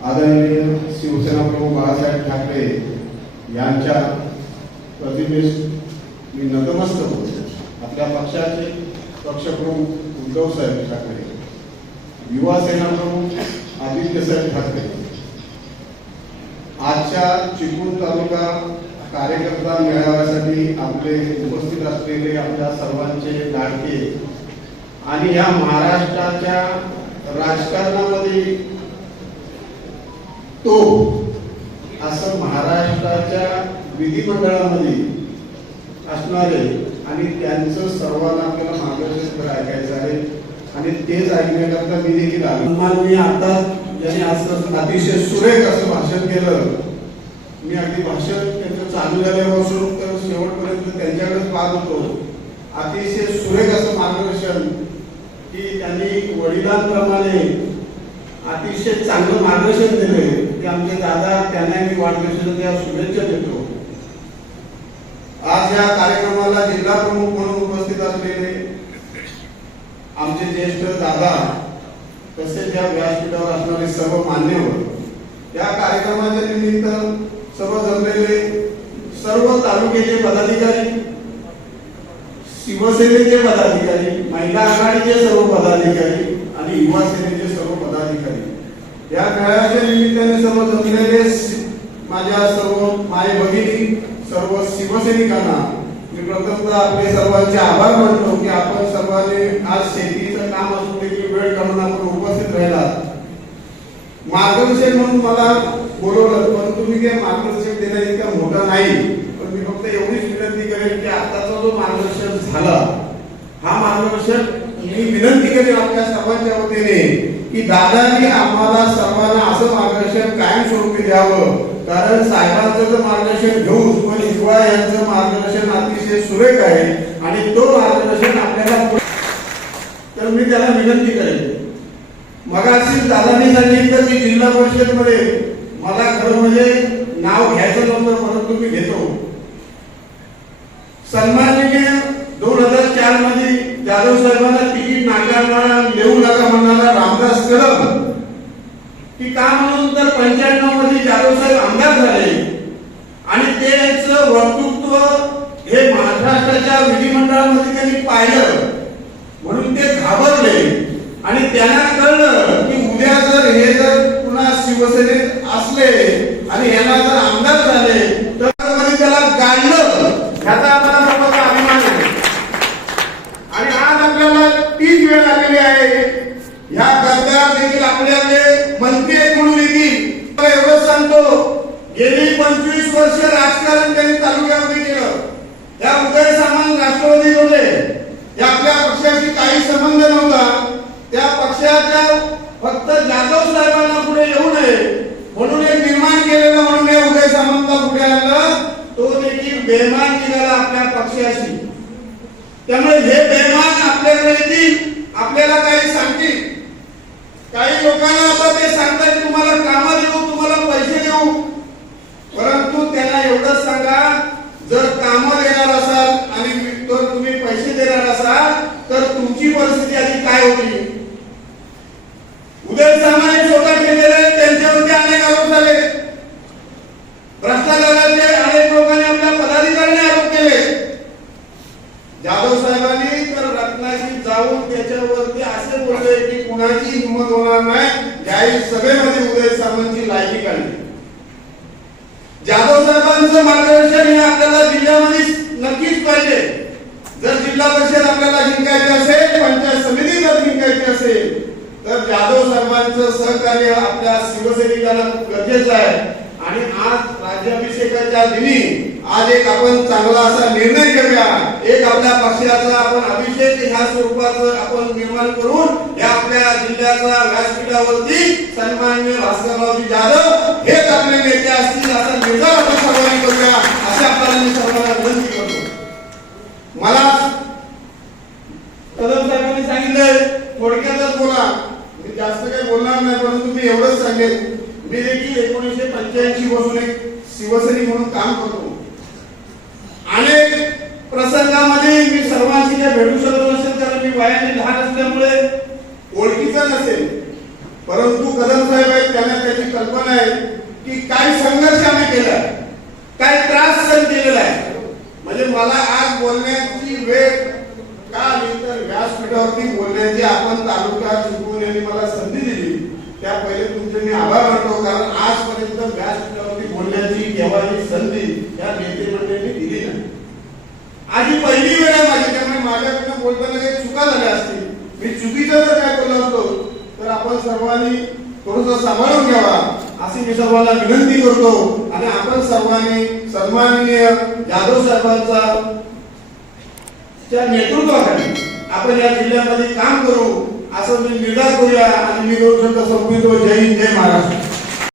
प्रमुख बाळासाहेब ठाकरे यांच्या प्रतिमेस मी नतमस्तक होतो. आपल्या पक्षाचे पक्षप्रमुख उद्धवसाहेब ठाकरे युवा सेना प्रमुख आदित्यसाहेब ठाकरे आजच्या चिपळूण तालुका कार्यकर्ता मेळाव्यासाठी आपले उपस्थित असलेले आपल्या सर्वांचे लाडके आणि या महाराष्ट्राच्या राजकारणामध्ये तो असं महाराष्ट्राच्या विधिमंडळामध्ये असणारे आणि त्यांचं सर्वांना आपल्याला मार्गदर्शन तर ऐकायचं आहे आणि तेच ऐकण्याकरता मी देखील आलो. मी आता ज्यांनी असं अतिशय सुरेख असं भाषण केलं मी अगदी भाषण त्यांचं चालू झाल्यापासून तर शेवटपर्यंत त्यांच्याकडेच पाहत होतो. अतिशय सुरेख असं मार्गदर्शन की त्यांनी वडिलांप्रमाणे अतिशय चांगलं मार्गदर्शन दिले ते आमचे दादा त्यांना मी वाढदिवसाच्या शुभेच्छा देतो. आज या कार्यक्रमाला जिल्हा प्रमुख म्हणून उपस्थित असलेले आमचे ज्येष्ठ दादा तसेच या व्यासपीठावर असणारे सर्व मान्यवर या कार्यक्रमाच्या निमित्त सर्व जमलेले सर्व तालुक्याचे पदाधिकारी शिवसेनेचे पदाधिकारी महिला आघाडीचे सर्व पदाधिकारी आणि युवा सेनेचे या खेळाच्या निमित्ताने सर्व जमलेले माझ्या सर्व माय भगिनी सर्व शिवसैनिकांना मी प्रथमतः आपले सर्वांचे आभार मानतो की आपण सर्वांनी आज शेतीचं काम असून देखील वेळ काढून आपण उपस्थित राहिला. मार्गदर्शक म्हणून मला बोलवलं परंतु मी काय मार्गदर्शक देण्या इतका मोठा नाही पण मी फक्त एवढीच विनंती करेन की आताचा जो मार्गदर्शन झाला हा मार्गदर्शक मी विनंती केली आपल्या सर्वांच्या वतीने की दादांनी आम्हाला सर्वांना असं मार्गदर्शन कायमस्वरूपी द्यावं. कारण साहेबांचं जर मार्गदर्शन घेऊ पण शिवाय यांचं मार्गदर्शन अतिशय सुरेख आहे आणि तो मार्गदर्शन आपल्याला तर मी त्याला विनंती करेन. मगाशी दादांनी सांगितलं की जिल्हा परिषदमध्ये मला खरं म्हणजे नाव घ्यायचं नव्हतं परंतु मी घेतो. सन्माननीय दोन हजार चारमध्ये जाधव साहेबांना तिकीट देऊ नका म्हणाला रामदास कदम. की का म्हणून तर पंच्याण्णवमध्ये जाधव साहेब आमदार झाले? आणि त्याच वक्तृत्व हे महाराष्ट्राच्या विधिमंडळामध्ये त्यांनी पाहिलं. म्हणून ते घाबरले. आणि त्यांना कळलं की उद्या जर हे जर पुन्हा शिवसेनेत असले आणि यांना जर आमदार झाले तर कधी त्याला गाडलं ह्याचा आम्हाला सर्वांचा अभिमान आहे आणि आज आपल्याला तीच वेळ आलेली आहे ह्या गद्दार देखील आपल्याकडे मंत्री आहेत म्हणून येतील मला एवढंच सांगतो. गेली पंचवीस वर्ष राजकारण त्यांनी तालुक्यामध्ये केलं. त्या उदय सामान राष्ट्रवादी होते. या आपल्या पक्षाशी काही संबंध नव्हता. त्या पक्षाच्या फक्त जाधव साहेबांना पुढे येऊ नये म्हणून एक निर्माण केलेलं म्हणून हे उदय सामंतला पुढे आणलं. तो देखील बेमान निघाला आपल्या पक्षाशी. त्यामुळे हे बेमान आपल्याकडे येतील. आपल्याला काही सांगतील. काही लोकांना आता ते सांगतात तुम्हाला कामं देऊ तुम्हाला पैसे देऊ. परंतु त्यांना एवढंच सांगा जर कामं देणार असाल आणि तर तुम्ही पैसे देणार असाल तर तुमची परिस्थिती आधी काय होती? उदय सामान्य स्वतः केलेले त्यांच्यावरती अनेक आरोप झाले. भ्रष्टाचाराचे अनेक लोकांनी आपल्या पदाधिकाऱ्यांनी आरोप केले जाधव साहेबांनी तर लावून त्याच्यावरती असे बोलले की कुणाची हिंमत होणार नाही जाहीर सभेमध्ये उदय सामंतची लायकी काढली. जाधव साहेबांचं मार्गदर्शन हे आपल्याला जिल्ह्यामध्ये नक्कीच पाहिजे. जर जिल्हा परिषद आपल्याला जिंकायचे असेल पंचायत समिती जर जिंकायची असेल तर जाधव साहेबांचं सहकार्य आपल्या शिवसैनिकांना खूप गरजेचं आहे. आणि आज राज्याभिषेकाच्या दिनी आज एक आपण चांगला असा निर्णय घेऊया. एक आपल्या पक्षाचा आपण अभिषेक ह्या स्वरूपाचं आपण निर्माण करून या आपल्या जिल्ह्याच्या व्यासपीठावरती सन्मान्य भास्कररावजी जाधव हेच आपले नेते असतील असा निर्धार आपण सर्वांनी करूया. असे आपल्याला मी सर्वांना विनंती करतो. मला कदम साहेबांनी सांगितलंय थोडक्यातच बोला. मी जास्त काही बोलणार नाही परंतु मी एवढंच सांगेन. मी देखील एकोणीसशे पंच्याऐंशी पासून एक शिवसैनिक म्हणून काम करतो. प्रसंगामध्ये मी सर्वांशी काय भेटू शकत नसेल कारण मी वयाने लहान असल्यामुळे ओळखीचा नसेल. परंतु कदम साहेब आहेत त्यांना त्याची कल्पना आहे की काही संघर्ष आम्ही केला. काय त्रास सहन केलेला आहे. म्हणजे मला आज बोलण्याची वेळ का आली तर व्यासपीठावरती बोलण्याची आपण तालुका चुकून यांनी मला संधी दिली. त्या पहिले तुमचे मी आभार मानतो कारण आजपर्यंत व्यासपीठावरती बोलण्याची केव्हाही संधी या नेते मंडळींनी दिली नाही आज ही पहिली वेळ आहे माझी त्यामुळे माझ्याकडनं बोलताना काही चुका झाल्या असतील. मी चुकीचं जर काय बोललो असतो तर आपण सर्वांनी थोडस सांभाळून घ्यावा. अशी मी सर्वांना विनंती करतो. आणि आपण सर्वांनी सन्माननीय जाधव साहेबांचा च्या नेतृत्वाखाली आपण या जिल्ह्यामध्ये काम करू असं मी निर्धार करूया. आणि मी करू शकतो संपवितो जय हिंद जय महाराष्ट्र.